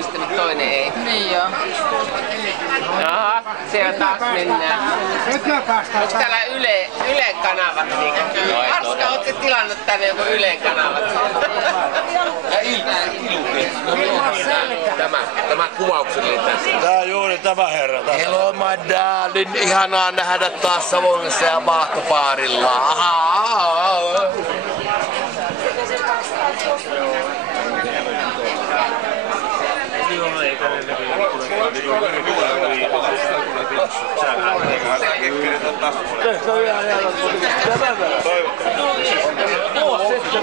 muistanut, toinen ei. Niin joo. Jaha, siellä taas mennään. Onko täällä Yle kanavat niinku? Arska, ootko tilannut tänne joku Yle kanavat? Tämä kuvauksellinen tässä. Tää on juuri tämä herra tässä. Hello my darling, ihanaa nähdä taas Savonlinnassa ja Vaahtopaarilla. Vuosi sitten